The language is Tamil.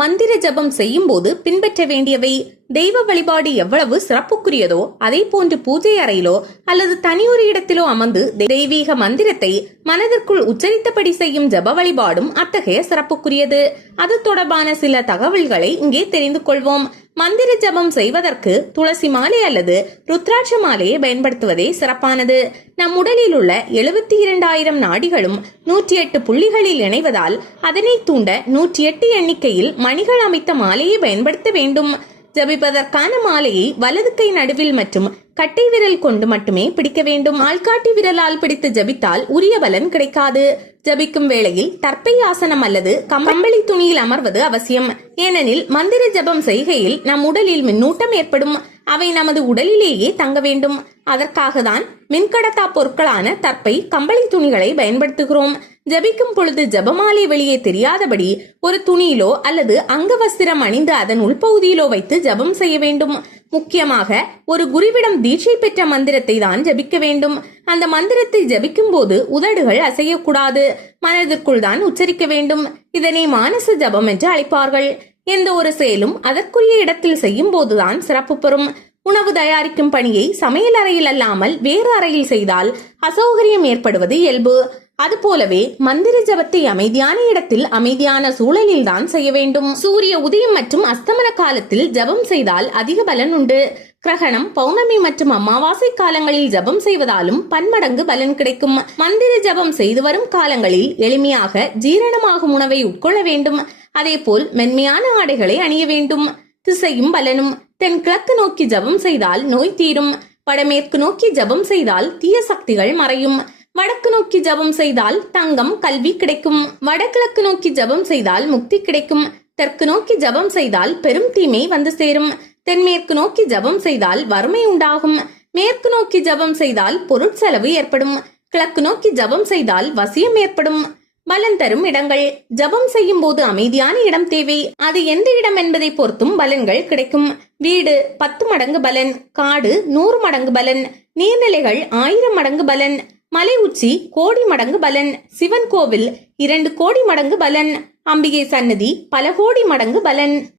மந்திர ஜபம் செய்யும் போது பின்பற்ற வேண்டியவை. தெய்வ வழிபாடு எவ்வளவு சிறப்புக்குரியதோ அதே போன்று பூஜை அறையிலோ அல்லது தனியொரு இடத்திலோ அமர்ந்து தெய்வீக மந்திரத்தை மனதிற்குள் உச்சரித்தபடி செய்யும் ஜப வழிபாடும் அத்தகைய சிறப்புக்குரியது. அது தொடர்பான சில தகவல்களை இங்கே தெரிந்து கொள்வோம். மந்திர ஜபம் செய்வதற்கு துளசி மாலை அல்லது ருத்ராட்ச மாலையை பயன்படுத்துவதே சிறப்பானது. நம் உடலில் உள்ள 72,000 நாடிகளும் 108 புள்ளிகளில் இணைவதால் அதனை தூண்ட 108 எண்ணிக்கையில் மணிகள் அமைத்த மாலையை பயன்படுத்த வேண்டும். ஜபிப்பதற்கான மாலையை வலது கை நடுவில் மற்றும் கட்டை விரல் கொண்டு மட்டுமே பிடிக்க வேண்டும். ஆள்காட்டி விரலால் பிடித்து ஜபித்தால் உரிய பலன் கிடைக்காது. ஜபிக்கும் வேளையில் தர்ப்பை ஆசனம் அல்லது கம்பளி துணியில் அமர்வது அவசியம். ஏனெனில் மந்திர ஜபம் செய்கையில் நம் உடலில் மின்னூட்டம் ஏற்படும். அவை நமது உடலிலேயே தங்க வேண்டும். அதற்காக தான் மின்கடத்தா பொருட்களான தர்ப்பை கம்பளி துணிகளை பயன்படுத்துகிறோம். ஜபிக்கும் பொழுது ஜபமாலை வெளியே தெரியாதபடி ஒரு துணியிலோ அல்லது அங்கவஸ்திரம் அணிந்து அதன் உள்பகுதியிலோ வைத்து ஜபம் செய்ய வேண்டும். முக்கியமாக ஒரு குருவிடம் தீட்சை பெற்ற மந்திரத்தை தான் ஜபிக்க வேண்டும். அந்த மந்திரத்தை ஜபிக்கும் போது உதடுகள் அசையக்கூடாது, மனதிற்குள் தான் உச்சரிக்க வேண்டும். இதனை மானச ஜபம் என்று அழைப்பார்கள். எந்த ஒரு செயலும் அதற்குரிய இடத்தில் செய்யும் போதுதான் சிறப்பு பெறும். உணவு தயாரிக்கும் பணியை சமையல் அறையில் அல்லாமல் வேறு அறையில் செய்தால் அசௌகரியம் ஏற்படுவது இயல்பு. அதுபோலவே மந்திர ஜபத்தை அமைதியான இடத்தில் அமைதியான சூழலில் தான் செய்ய வேண்டும். சூரிய உதயம் மற்றும் அஸ்தமன காலத்தில் ஜபம் செய்தால் அதிக பலன் உண்டு. கிரகணம், பௌர்ணமி மற்றும் அமாவாசை காலங்களில் ஜபம் செய்வதாலும் பன்மடங்கு பலன் கிடைக்கும். மந்திர ஜபம் செய்து வரும் காலங்களில் எளிமையாக ஜீரணமாகும் உணவை உட்கொள்ள வேண்டும். அதேபோல் மென்மையான ஆடைகளை அணிய வேண்டும். திசையும் பலனும். தென் கிழக்கு நோக்கி ஜபம் செய்தால் நோய் தீரும். வடமேற்கு நோக்கி ஜபம் செய்தால் தீய சக்திகள் மறையும். வடக்கு நோக்கி ஜபம் செய்தால் தங்கம், கல்வி கிடைக்கும். வடகிழக்கு நோக்கி ஜபம் செய்தால் முக்தி கிடைக்கும். தெற்கு நோக்கி ஜபம் செய்தால் பெரும் தீமை வந்து சேரும். தென்மேற்கு நோக்கி ஜபம் செய்தால் வறுமை உண்டாகும். மேற்கு நோக்கி ஜபம் செய்தால் பொருட்செலவு ஏற்படும். கிழக்கு நோக்கி ஜபம் செய்தால் வசியம் ஏற்படும். பலன் தரும் இடங்கள். ஜபம் செய்யும் போது அமைதியான இடம் தேவை. அது எந்த இடம் என்பதை பொறுத்தும் பலன்கள் கிடைக்கும். வீடு 10 மடங்கு பலன், காடு 100 மடங்கு பலன், நீர்நிலைகள் 1000 மடங்கு பலன், மலை உச்சி கோடி மடங்கு பலன், சிவன் கோவில் 2 கோடி மடங்கு பலன், அம்பிகை சன்னதி பல கோடி மடங்கு பலன்.